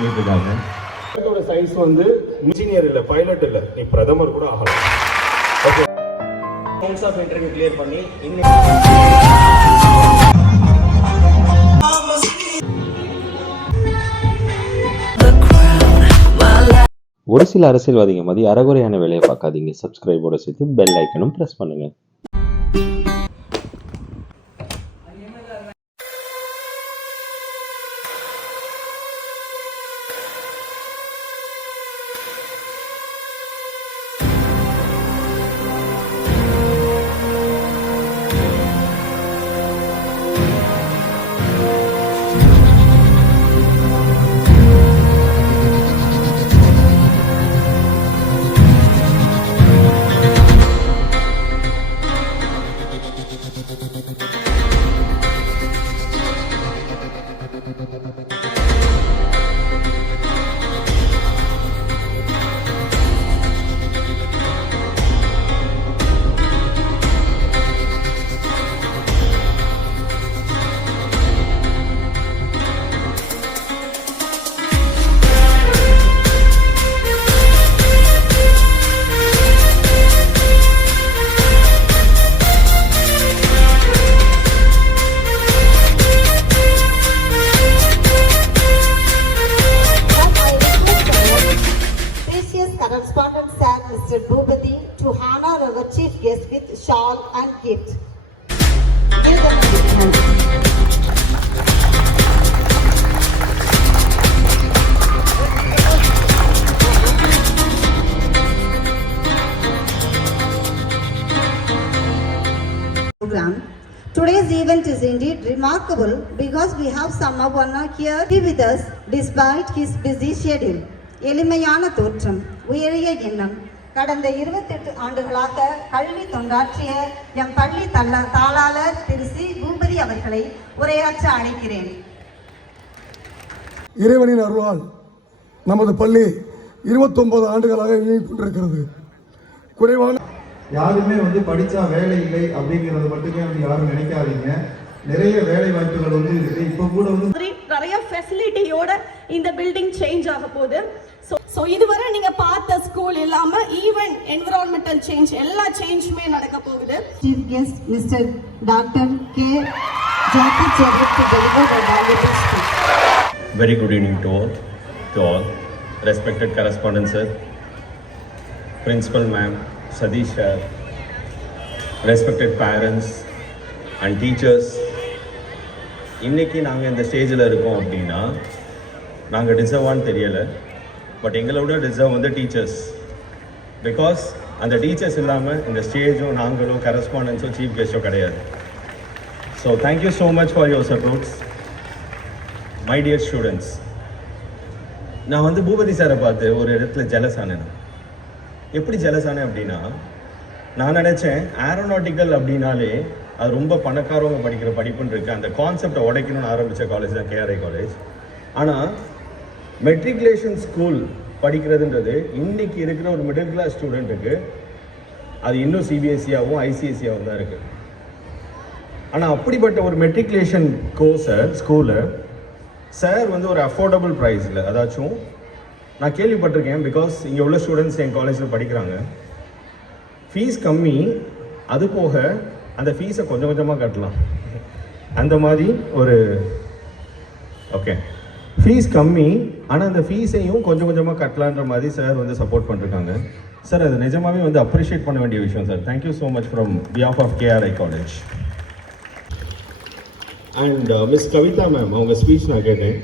சொல்லிட்டு இருக்காங்க. சைஸ் வந்து இன்ஜினியர் இல்லை, பைலட் இல்லை, நீ பிரதமர் கூட ஆகலாம். Okay, rounds of interview clear பண்ணி ஒரு சில அரசியல்வாதிகள் மாதிரி அறகுறையான வேலையை பார்க்காதீங்க. சப்ஸ்கிரைபோட சேர்த்து பெல் ஐக்கனும் ப்ரெஸ் பண்ணுங்க. Correspondent Sir Mr. Bhupati to honor our chief guest with shawl and gift. Give them a big hand. Today's event is indeed remarkable because we have someone here with us despite his busy schedule. எளிமையான தோற்றம், உயரிய எண்ணம், கடந்த 28 ஆண்டுகளாக கல்வி தொண்டாற்றிய M பள்ளி தாளாளர் திரு C. Boopathi அவர்களை உரையாற்ற அழைக்கிறேன். இறைவனின் அருளால் நமது பள்ளி 29 ஆண்டுகளாக இயங்கிக் கொண்டிருக்கிறது. குறைவான யாருமே படித்தா வேலை இல்லை அப்படிங்கிறது மட்டுமே யாரும் நினைக்காதீங்க. நிறைய வேலை வாய்ப்புகள் இருக்கு. இப்போ கூட நிறைய ஃபெசிலிட்டியோட இந்த பில்டிங் சேஞ்ச் ஆக போகுது. ஸோ இதுவரை நீங்கள் பார்த்த ஸ்கூல் இல்லாமல் ஈவன் என்விரான்மெண்டல் சேஞ்ச் எல்லா சேஞ்சுமே நடக்க போகுது. Chief guest mister doctor K. ஜாக்கி செவட் to deliver a valuable speech. Very good evening to all. Respected correspondent sir, principal ma'am, Sadish sir, respected parents and teachers. இன்னைக்கு நாங்கள் இந்த ஸ்டேஜில் இருக்கோம் அப்படின்னா நாங்கள் டிசர்வான்னு தெரியலை, பட் எங்களோட டிசர்வ் டீச்சர்ஸ். பிகாஸ் அந்த டீச்சர்ஸ் இல்லாமல் இந்த ஸ்டேஜும் நாங்களும் கரஸ்பாண்டன்ஸும் சீஃப் கெஸ்ட்டோ கிடையாது. So thank you so much for your supports my dear students. நான் பூபதி சாரை பார்த்து ஒரு இடத்துல ஜெலஸ் ஆனேன். எப்படி ஜெலஸ் ஆனேன் அப்படின்னா, நான் நினச்சேன் ஏரோநாட்டிக்கல் அப்படின்னாலே அது ரொம்ப பணக்காரவங்க படிக்கிற படிப்புன்னு இருக்குது. அந்த கான்செப்டை உடைக்கணும்னு ஆரம்பித்த காலேஜ் தான் கேஆர்ஐ காலேஜ். ஆனால் மெட்ரிகுலேஷன் ஸ்கூல் படிக்கிறதுன்றது இன்றைக்கி இருக்கிற ஒரு மிடில் கிளாஸ் ஸ்டூடெண்ட்டுக்கு அது இன்னும் சிபிஎஸ்சியாகவும் ஐசிஎஸ்சியாகவும் தான் இருக்குது. ஆனால் அப்படிப்பட்ட ஒரு மெட்ரிகுலேஷன் ஸ்கூலை சார் ஒரு அஃபோர்டபுள் ப்ரைஸில், அதாச்சும் நான் கேள்விப்பட்டிருக்கேன், பிகாஸ் இங்கே உள்ள ஸ்டூடெண்ட்ஸ் என் காலேஜில் படிக்கிறாங்க, ஃபீஸ் கம்மி, அது போக அந்த ஃபீஸை கொஞ்சம் கொஞ்சமாக கட்டலாம். அந்த மாதிரி ஒரு ஓகே ஃபீஸ் கம்மி, ஆனால் அந்த ஃபீஸையும் கொஞ்சம் கொஞ்சமாக கட்டலான்ற மாதிரி சார் சப்போர்ட் பண்ணிருக்காங்க. சார் அது நிஜமாகவே அப்ரிஷியேட் பண்ண வேண்டிய விஷயம் சார். Thank you so much from behalf of KRI college. And miss Kavitha ma'am அவங்க ஸ்பீச் நான் கேட்டேன்,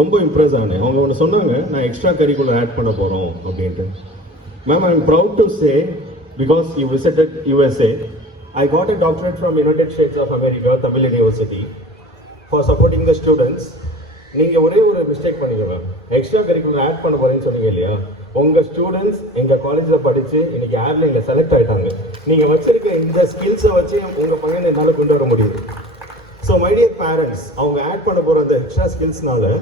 ரொம்ப இம்ப்ரெஸ் ஆனேன். அவங்க ஒன்று சொன்னாங்க, நான் எக்ஸ்ட்ரா கரிக்குலர் ஆட் பண்ண போகிறோம் அப்படின்ட்டு. Ma'am, I am proud to say, because you visited USA, I got a doctorate from United States of America, Tamil University, for supporting the students. நீங்கள் ஒரே ஒரு மிஸ்டேக் பண்ணிக்கோங்க, எக்ஸ்ட்ரா கரிக்குலர் ஆட் பண்ண போகிறேன்னு சொன்னீங்க இல்லையா? உங்கள் ஸ்டூடெண்ட்ஸ் எங்கள் காலேஜில் படித்து இன்றைக்கி ஏர்லைனில் செலக்ட் ஆகிட்டாங்க. நீங்கள் வச்சுருக்க இந்த ஸ்கில்ஸை வச்சு உங்கள் பையனை என்னால் கொண்டு வர முடியுது. ஸோ மை டியர் பேரண்ட்ஸ், அவங்க ஆட் பண்ண போகிற அந்த எக்ஸ்ட்ரா ஸ்கில்ஸ்னால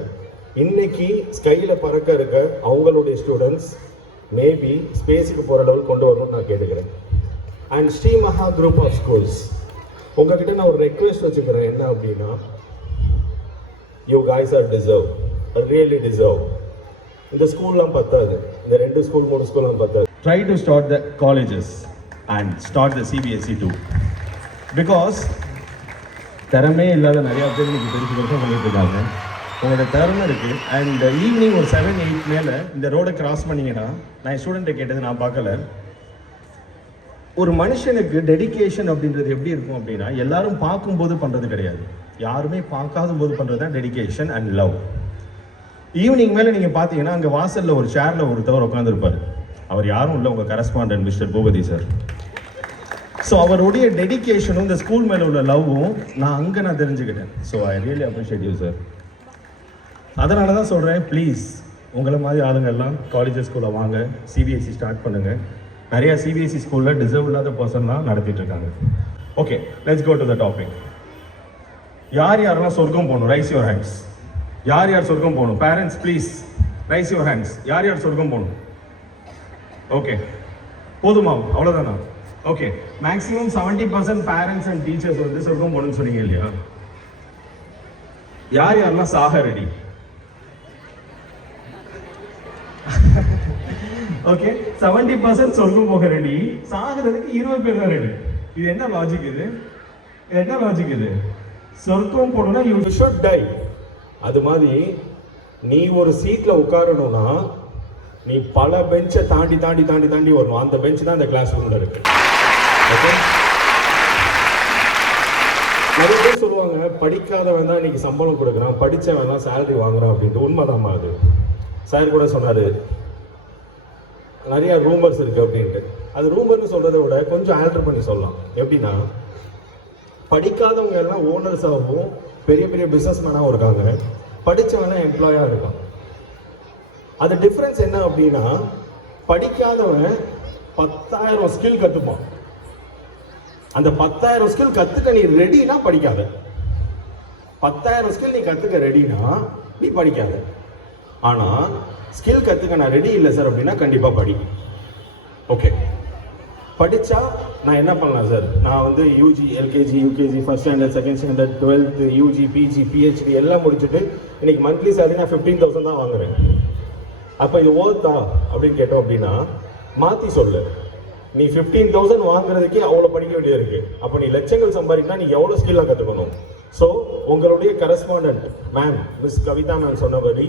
இன்னைக்கு ஸ்கையில் பறக்க இருக்க அவங்களுடைய ஸ்டூடெண்ட்ஸ் மேபி ஸ்பேஸுக்கு போகிற லெவல் கொண்டு வரணும்னு நான் கேட்டுக்கிறேன். அண்ட் ஸ்ரீ மகா குரூப் ஆஃப் ஸ்கூல்ஸ், உங்ககிட்ட நான் ஒரு ரெக்வெஸ்ட் வச்சுக்கிறேன். என்ன அப்படின்னா, you guys are deserve, really deserve. இந்த ஸ்கூல்லாம் பத்தாது, இந்த 2 ஸ்கூல் 3 ஸ்கூல்லாம் பத்தாது. Try to start the colleges and start the CBSE too. Because திறமே இல்லாத நிறையா பேர் இன்னைக்கு பெருசு பெருசாக பண்ணிட்டு இருக்காங்க. உங்களோட திறமை இருக்குது. அண்ட் ஈவினிங் ஒரு 7-8 மேலே இந்த ரோடை கிராஸ் பண்ணிங்கன்னா, நான் ஸ்டூடெண்ட்டை கேட்டது நான் பார்க்கல, ஒரு மனுஷனுக்கு டெடிகேஷன் அப்படின்றது எப்படி இருக்கும் அப்படின்னா, எல்லாரும் பார்க்கும்போது பண்ணுறது கிடையாது, யாருமே பார்க்காத போது பண்ணுறது தான் டெடிகேஷன் அண்ட் லவ். ஈவினிங் மேலே நீங்கள் பார்த்தீங்கன்னா அங்கே வாசலில் ஒரு சேரில் ஒருத்தவர் உட்காந்துருப்பார். அவர் யாரும் இல்லை, உங்கள் correspondent mister Boopathi sir. So அவருடைய டெடிகேஷனும் இந்த ஸ்கூல் மேலே உள்ள லவ்வும் நான் தெரிஞ்சுக்கிட்டேன். So I really appreciate you sir. அதனால தான் சொல்கிறேன், ப்ளீஸ் உங்களை மாதிரி ஆளுங்கள்லாம் காலேஜஸ் ஸ்கூலில் வாங்க, சிபிஎஸ்சி ஸ்டார்ட் பண்ணுங்கள். நிறையா சிபிஎஸ்சி ஸ்கூலில் டிசர்வ் இல்லாத பர்சன்லாம் நடத்திட்டு இருக்காங்க. Okay, let's go to the topic. யார் யாரெல்லாம் சொர்க்கம் போகணும்? Raise your hands. யார் யார் சொர்க்கம் போகணும்? Parents please raise your hands. யார் யார் சொர்க்கம் போகணும்? ஓகே, போதுமா? அவ்வளோதானா? Okay, maximum 70% parents and teachers வந்து சொர்க்கம் போகணும்னு சொன்னீங்க இல்லையா? யார் யாரெல்லாம் சாக ரெடி? ஓகே, 70% சொர்க்கம் போக ரெடி, சாகிறதுக்கு 20 பேர் தான் ரெடி. இது என்ன லாஜிக்? இது என்ன லாஜிக்? இது சொர்க்கம் போகணும்னா யூ ஷுட் டை. அது மாதிரி நீ ஒரு சீட்ல உட்காரணும்னா நீ பல பெஞ்சை தாண்டி தாண்டி தாண்டி தாண்டி வரணும். அந்த பெஞ்ச் தான் இந்த கிளாஸ் ரூம்ல இருக்கு. ஓகே, நிறைய பேர் சொல்லுவாங்க படிக்காதவன் தான் இன்னைக்கு சம்பளம் கொடுக்குறான், படிச்சவன் தான் சேலரி வாங்குறான் அப்படின்ட்டு. உண்மைதாம்மா அது. சார் கூட சொன்னாரு நிறைய ரூமர்ஸ் இருக்கு அப்படின்ட்டு. அது ரூமர்னு சொல்றதை விட கொஞ்சம் ஆல்டர் பண்ணி சொல்லலாம். எப்படின்னா, படிக்காதவங்க எல்லாம் ஓனர்ஸாகவும் பெரிய பெரிய பிசினஸ் மேனாகவும் இருக்காங்க, படித்தவனா எம்ப்ளாயாக இருக்கான். அது டிஃப்ரென்ஸ் என்ன அப்படின்னா, படிக்காதவன் 10,000 ஸ்கில் கற்றுப்பான். அந்த 10,000 ஸ்கில் கற்றுக்க நீ ரெடினா படிக்காத. 10,000 ஸ்கில் நீ கற்றுக்க ரெடினா நீ படிக்காத. ஆனால் ஸ்கில் கற்றுக்க நான் ரெடி இல்லை சார் அப்படின்னா கண்டிப்பாக படி. ஓகே, படித்தா நான் என்ன பண்ணலாம் சார்? நான் வந்து UG, LKG, UKG, first standard, second standard, 12th, UG, PG, PhD எல்லாம் முடிச்சுட்டு இன்னைக்கு மந்த்லி சேலரி நான் 15,000 தான் வாங்குறேன். அப்போ இது ஓர்த்தா அப்படின்னு கேட்டோம் அப்படின்னா, மாற்றி சொல்லு. நீ 15,000 வாங்குறதுக்கே அவ்வளோ படிக்க வேண்டியது இருக்கு. அப்போ நீ லட்சங்கள் சம்பாதிக்கணும், நீ எவ்வளோ ஸ்கில்லாக கற்றுக்கணும். ஸோ உங்களுடைய correspondent ma'am miss Kavitha ma'am சொன்னபடி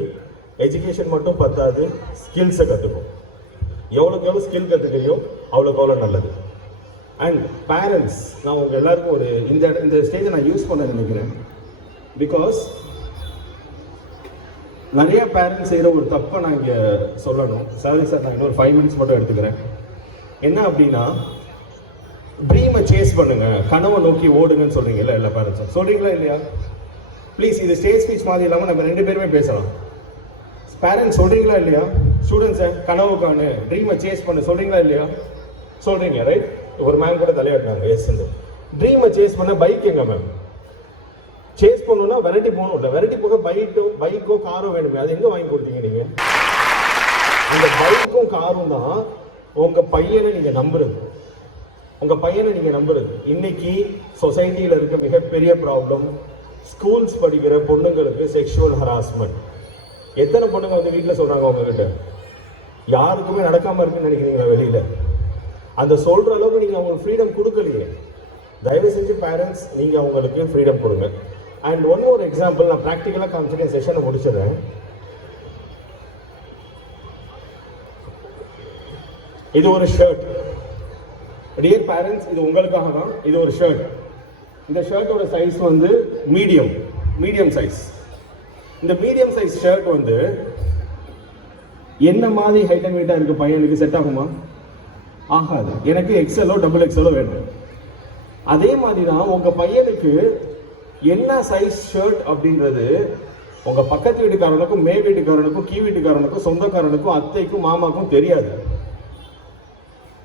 எஜுகேஷன் மட்டும் பத்தாது, ஸ்கில்ஸை கற்றுக்கும். எவ்வளோக்கு எவ்வளோ ஸ்கில் கற்றுக்கிறியோ அவ்வளோக்கு எவ்வளோ நல்லது. அண்ட் பேரண்ட்ஸ், நான் உங்கள் எல்லாருக்கும் ஒரு இந்த ஸ்டேஜை நான் யூஸ் பண்ண நினைக்கிறேன். பிகாஸ் நிறைய பேரண்ட்ஸ் செய்கிற ஒரு தப்பை நான் இங்கே சொல்லணும். சாரி சார், நான் இன்னொரு 5 minutes மட்டும் எடுத்துக்கிறேன். என்ன அப்படின்னா, ட்ரீமை சேஸ் பண்ணுங்க, கனவை நோக்கி ஓடுங்கன்னு சொல்கிறீங்களா எல்லா பேரண்ட்ஸும்? சொல்கிறீங்களா இல்லையா? ப்ளீஸ், இது ஸ்டேஜ் ஸ்பீச் மாதிரி இல்லாமல் நம்ம 2 பேருமே பேசலாம். பேரண்ட்ஸ் சொல்கிறீங்களா இல்லையா? ஸ்டூடெண்ட்ஸை கனவு காணு, ட்ரீமை சேஸ் பண்ணு சொல்கிறீங்களா இல்லையா? சொல்கிறீங்க, ரைட்? ஒரு மேம் கூட தலையாட்டினாங்க. எஸ், ட்ரீமை சேஸ் பண்ண பைக் எங்க மேம்? சேஸ் பண்ணணும்னா வெரைட்டி போகணும். இல்லை, வெரைட்டி போக பைக்கோ காரோ வேணுமே, அது எங்கே வாங்கி கொடுத்தீங்க நீங்கள்? இந்த பைக்கும் காரும் தான் உங்கள் பையனை நீங்கள் நம்புறது. உங்கள் பையனை நீங்கள் நம்புறது. இன்னைக்கு சொசைட்டியில் இருக்க மிகப்பெரிய ப்ராப்ளம், ஸ்கூல்ஸ் படிக்கிற பொண்ணுங்களுக்கு செக்ஷுவல் ஹராஸ்மெண்ட். எத்தனை பொண்ணுங்க வந்து வீட்டில் சொல்கிறாங்க உங்ககிட்ட? யாருக்குமே நடக்காமல் இருக்குன்னு நினைக்கிறீங்களா வெளியில்? அந்த சொல்கிற அளவுக்கு நீங்கள் அவங்களுக்கு ஃப்ரீடம் கொடுக்கலையே. தயவு செஞ்சு பேரண்ட்ஸ், நீங்கள் அவங்களுக்கு ஃப்ரீடம் கொடுங்க. அண்ட் ஒன் மோர் எக்ஸாம்பிள், நான் ப்ராக்டிக்கலாக காமிச்சிட்டு செஷனை முடிச்சிடுறேன். இது ஒரு ஷர்ட். டியர் பேரண்ட்ஸ், இது உங்களுக்காக தான். இது ஒரு ஷர்ட். இந்த ஷர்ட்டோட சைஸ் வந்து மீடியம் சைஸ். இந்த மீடியம் சைஸ் ஷர்ட் வந்து என்ன மாதிரி ஹைட் அண்ட் வெயிட்டாக இருக்க பையனுக்கு செட் ஆகுமா? ஆகாது. எனக்கு எக்ஸ்எல்லோ டபுள் எக்ஸ்எல்லோ வேணும். அதே மாதிரி தான் உங்கள் பையனுக்கு என்ன சைஸ் ஷர்ட் அப்படின்றது உங்கள் பக்கத்து வீட்டுக்காரனுக்கும், மே வீட்டுக்காரனுக்கும், கீ வீட்டுக்காரனுக்கும், சொந்தக்காரனுக்கும், அத்தைக்கும், மாமாக்கும் தெரியாது.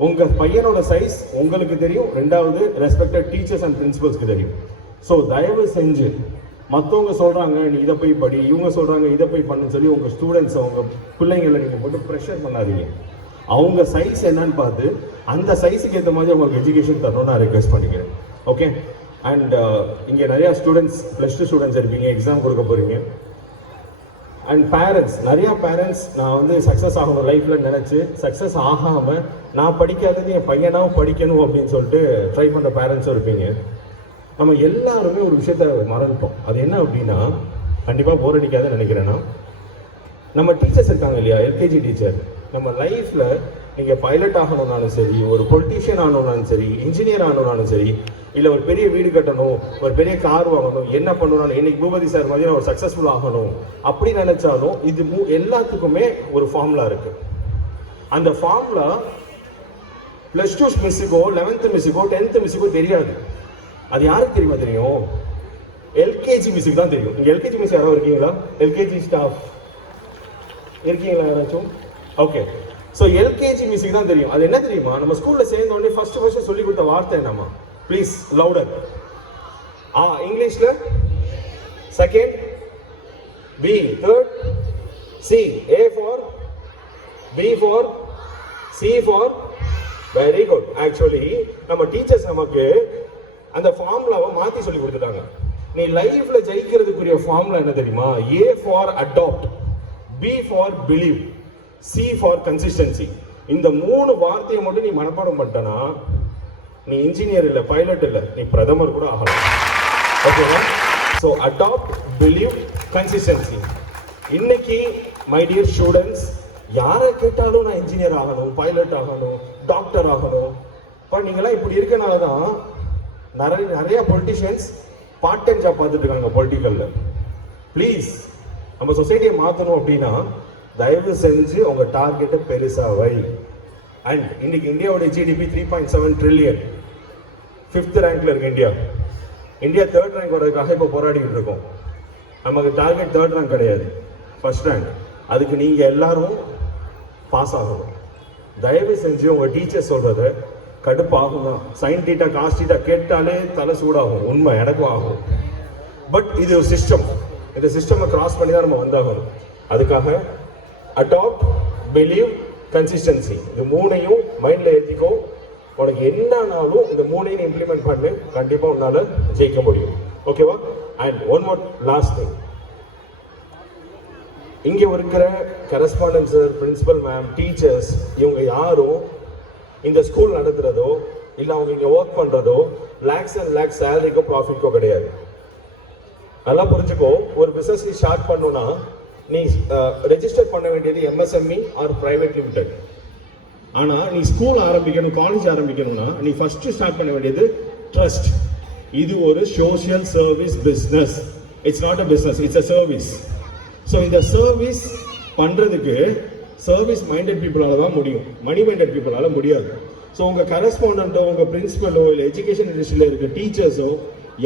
உங்கள் பையனோட சைஸ் உங்களுக்கு தெரியும். ரெண்டாவது, ரெஸ்பெக்டட் டீச்சர்ஸ் அண்ட் பிரின்சிபல்ஸ்க்கு தெரியும். ஸோ தயவு செஞ்சு மற்றவங்க சொல்கிறாங்க நீ இதை போய் படி, இவங்க சொல்கிறாங்க இதை போய் பண்ணுன்னு சொல்லி உங்கள் ஸ்டூடெண்ட்ஸ், அவங்க பிள்ளைங்களை நீங்கள் போட்டு ப்ரெஷர் பண்ணாதீங்க. அவங்க சைஸ் என்னன்னு பார்த்து அந்த சைஸுக்கு ஏற்ற மாதிரி அவங்களுக்கு எஜுகேஷன் தரணும்னு நான் ரெக்வெஸ்ட் பண்ணிக்கிறேன். ஓகே, அண்ட் இங்கே நிறையா ஸ்டூடெண்ட்ஸ், +2 ஸ்டூடெண்ட்ஸ் இருப்பீங்க, எக்ஸாம் கொடுக்க போகிறீங்க. அண்ட் பேரண்ட்ஸ், நிறையா பேரண்ட்ஸ் நான் வந்து சக்ஸஸ் ஆகணும் லைஃப்பில் நினச்சி சக்ஸஸ் ஆகாமல் நான் படிக்காதது என் பையனாவும் படிக்கணும் அப்படின்னு சொல்லிட்டு ட்ரை பண்ணுற பேரண்ட்ஸும் இருப்பீங்க. நம்ம எல்லாருமே ஒரு விஷயத்த மறந்துட்டோம். அது என்ன அப்படின்னா, கண்டிப்பாக போர் அடிக்காதுன்னு நினைக்கிறேன்னா, நம்ம டீச்சர்ஸ் இருக்காங்க இல்லையா, எல்கேஜி டீச்சர், நம்ம லைஃப்பில் நீங்கள் பைலட் ஆகணும்னாலும் சரி, ஒரு பொலிட்டீஷியன் ஆகணும்னாலும் சரி, இன்ஜினியர் ஆகணும்னாலும் சரி, இல்லை ஒரு பெரிய வீடு கட்டணும், ஒரு பெரிய கார் வாங்கணும், என்ன பண்ணணும்னாலும், இன்னைக்கு பூபதி சார் மாதிரி ஒரு சக்ஸஸ்ஃபுல் ஆகணும் அப்படி நினைச்சாலும் இது எல்லாத்துக்குமே ஒரு ஃபார்முலா இருக்கு. அந்த ஃபார்முலா +2 மிஸ்ஸுக்கோ 11th மிஸ்ஸுக்கோ 10th மிஸ்ஸுக்கோ தெரியாது. அது யாருக்கு தெரியுமா தெரியும்? எல்கேஜி மிஸ்ஸுக்கு தான் தெரியும். இங்கே எல்கேஜி மிஸ் யாராவது இருக்கீங்களா? எல்கேஜி ஸ்டாஃப் இருக்கீங்களா யாராச்சும்? ஓகே. ஸோ எல்கேஜி மிஸ்ஸுக்கு தான் தெரியும். அது என்ன தெரியுமா? நம்ம ஸ்கூலில் சேர்ந்த உடனே ஃபர்ஸ்ட் சொல்லி கொடுத்த வார்த்தை என்னம்மா? Please louder. இங்கிலீஷில் second, B third, C, A for, B for, C for. Very good. Actually நம்ம டீச்சர்ஸ் நமக்கு அந்த ஃபார்முலாவை மாற்றி சொல்லி கொடுத்துட்டாங்க. நீ லைஃப்ல ஜெயிக்கிறதுக்குரிய ஃபார்முலா என்ன தெரியுமா? A for adapt, B for believe, C for consistency. இந்த 3 வார்த்தையை மட்டும் நீ மனப்பாடம் பண்ணிட்டனா நீ இன்ஜினியர் இல்லை, பைலட் இல்லை, நீ பிரதமர் கூட ஆகலாம். ஓகேவா? So adapt, believe, consistency. இன்னைக்கு மை டியர் ஸ்டூடெண்ட்ஸ், யாரை கேட்டாலும் நான் இன்ஜினியர் ஆகணும், பைலட் ஆகணும், டாக்டர் ஆகணும். இப்போ நீங்களாம் இப்படி இருக்கனால தான் நிறைய பொலிட்டிஷியன்ஸ் பார்ட் டைம் ஜாப் பார்த்துட்டு இருக்காங்க பொலிட்டிக்கலில். ப்ளீஸ், நம்ம சொசைட்டியை மாற்றணும் அப்படின்னா தயவு செஞ்சு உங்க டார்கெட்டை பெருசா வை. அண்ட் இன்னைக்கு இந்தியாவோட ஜிடிபி 3.7 ட்ரில்லியன், 5th ரேங்க்ல இருக்கு இந்தியா. 3rd ரேங்க் வரதுக்காக இப்போ போராடிக்கிட்டு இருக்கோம். நமக்கு டார்கெட் 3rd ரேங்க் கிடையாது, 1st ரேங்க். அதுக்கு நீங்க எல்லாரும் பாஸ் ஆகணும். தயவு செஞ்சு உங்க டீச்சர் சொல்றத கடுப்பாகும் தான். சைன் டீட்டா காஸ்ட் டீட்டா கேட்டாலே தலை சூடாகும். உண்மை, எனக்கும் ஆகும். பட் இது ஒரு சிஸ்டம். இந்த சிஸ்டமை கிராஸ் பண்ணி தான் நம்ம வந்தாகணும். அதுக்காக அடாப்ட், பிலீவ், கன்சிஸ்டன்சி, இது 3ஐயும் மைண்ட்ல ஏற்றிக்கோ. உனக்கு என்னன்னாலும் இந்த 3ஐயும் இம்ப்ளிமெண்ட் பண்ணு, கண்டிப்பா உன்னால ஜெயிக்க முடியும். ஓகேவா? And one more last thing, இங்க இருக்கிற correspondent sir, principal ma'am, teachers, இவங்க யாரும் இந்த ஸ்கூல் நடத்துறதோ இல்லை அவங்க இங்கே ஒர்க் பண்ணுறதோ லேக்ஸ் அண்ட் லேக்ஸ் சேலரிக்கோ ப்ராஃபிட்கோ கிடையாது. நல்லா புரிஞ்சுக்கோ. ஒரு பிஸ்னஸ் நீ ஸ்டார்ட் பண்ணணும்னா நீ ரெஜிஸ்டர் பண்ண வேண்டியது MSME ஆர் பிரைவேட் லிமிடெட். ஆனால் நீ ஸ்கூல் ஆரம்பிக்கணும், காலேஜ் ஆரம்பிக்கணும்னா நீ ஃபர்ஸ்ட் ஸ்டார்ட் பண்ண வேண்டியது ட்ரஸ்ட். இது ஒரு social service business. It's not a business, it's a service. So இந்த சர்வீஸ் பண்ணுறதுக்கு சர்வீஸ் மைண்டட் பீப்புளால் தான் முடியும், மணி மைண்டட் பீப்புளால் முடியாது. ஸோ உங்கள் கரஸ்பாண்டோ, உங்கள் பிரின்சிபலோ, இல்லை எஜுகேஷன் இண்டஸ்ட்ரியில் இருக்க டீச்சர்ஸோ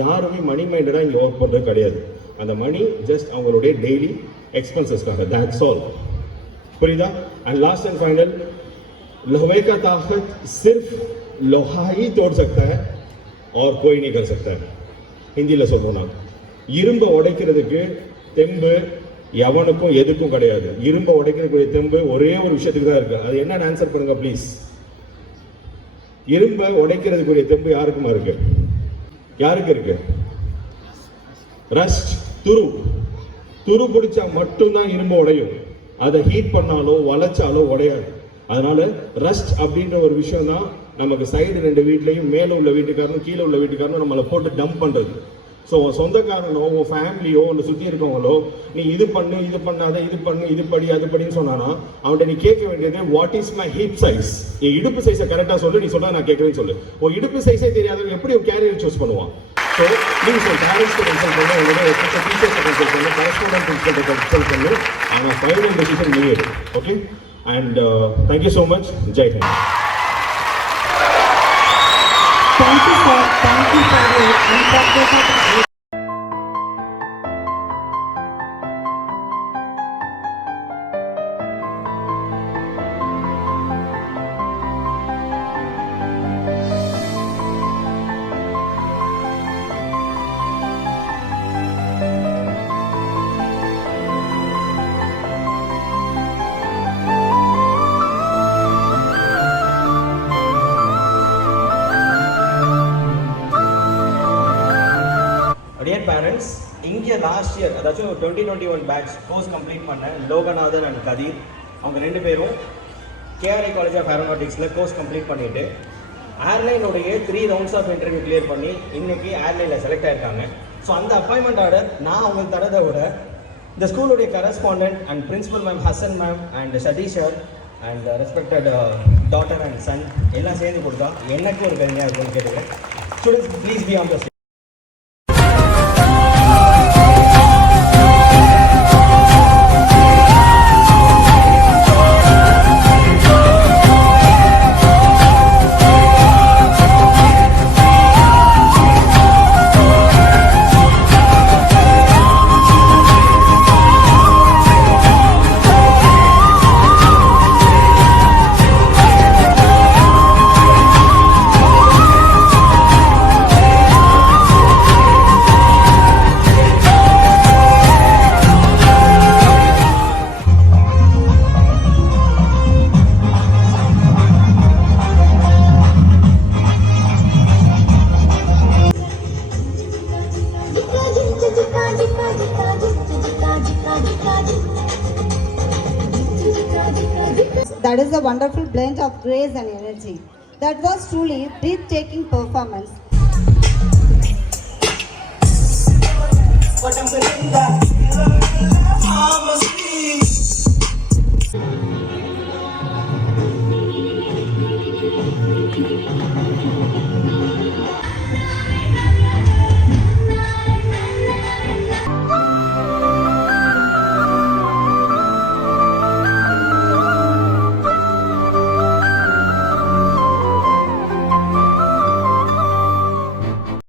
யாருமே மணி மைண்டடாக இங்கே ஒர்க் பண்ணுறது கிடையாது. அந்த மணி ஜஸ்ட் அவங்களுடைய டெய்லி एक्सपेंसेसக்காக, that's all. புரியுதா? and last and final, लोहे का ताकत सिर्फ लोहा ही तोड़ सकता है और कोई नहीं कर सकता है. ஹிந்தியில் சொல்லணும்னா இரும்பை உடைக்கிறதுக்கு தெம்பு எவனுக்கும் எதுக்கும் கிடையாது. இரும்பை உடைக்கிறதுக்குரிய தெம்பு ஒரே ஒரு விஷயத்துக்கு தான் இருக்கு. அது என்னன்னு ஆன்சர் பண்ணுங்க ப்ளீஸ். இரும்பை உடைக்கிறதுக்குரிய தெம்பு யாருக்குமா இருக்கு? யாருக்கு இருக்கு? ரஸ்ட், துரு பிடிச்சா மட்டும்தான் இரும்பு உடையும். அதை ஹீட் பண்ணாலோ வளைச்சாலோ உடையாது. அதனால ரஸ்ட் அப்படின்ற ஒரு விஷயம் தான் நமக்கு சைடு 2 வீட்லையும் மேலே உள்ள வீட்டுக்காரனும் கீழே உள்ள வீட்டுக்காரனும் நம்மளை போட்டு டம்ப் பண்ணுறது. ஸோ உன் சொந்தக்காரனோ உன் ஃபேமிலியோ உன்னை சுற்றி இருக்கவங்களோ நீ இது பண்ணு, இது பண்ணாத, இது பண்ணு, இது படி, அது படின்னு சொன்னானா அவன்கிட்ட நீ கேட்க வேண்டியது what is my hip size. என் இடுப்பு சைஸை கரெக்டாக சொல்லு. நீ சொல்ல நான் கேட்குறேன்னு சொல்லு. உன் இடுப்பு சைஸே தெரியாதவங்க எப்படி ஒரு கேரியர் சூஸ் பண்ணுவான்? ஸோ நீங்கள் சொல் பேரண்ட்ஸ்க்கு கன்சல்ட் பண்ணு, உங்களோட டீச்சர்ஸை கன்சல்ட் பண்ணு, கரஸ்பாண்டன்ட் பிரின்சிபல்கிட்ட கன்சல்ட் பண்ணு. ஆனால் ஃபைனல் டெசிஷன் நீ எடு. Okay? And thank you so much. Jai Hind. Thank you, sir. Thank you for your unforgettable இங்கே லாஸ்ட் இயர் அதாச்சும் 2021 பேட்ச் கோர்ஸ் கம்ப்ளீட் பண்ண லோகநாதன் அண்ட் கதீர் அவங்க 2 பேரும் கேஆர்ஐ காலேஜ் ஆஃப் ஏரோநாட்டிக்ஸில் கோர்ஸ் கம்ப்ளீட் பண்ணிவிட்டு ஏர்லைனுடைய 3 ரவுண்ட்ஸ் ஆஃப் இன்டர்வியூ கிளியர் பண்ணி இன்னைக்கு ஏர்லைனில் செலக்ட் ஆயிருக்காங்க. ஸோ அந்த அப்பாயின்மெண்ட் ஆர்டர் நான் அவங்களுக்கு தரதை விட இந்த ஸ்கூலுடைய correspondent and principal ma'am Hasan ma'am and Sathish sir and respected daughter and son எல்லாம் சேர்ந்து கொடுத்தா எனக்கு ஒரு பெருமையாக இருக்கும்னு கேட்டுக்கிறேன். Students please be on the That is a wonderful blend of grace and energy. That was truly breathtaking performance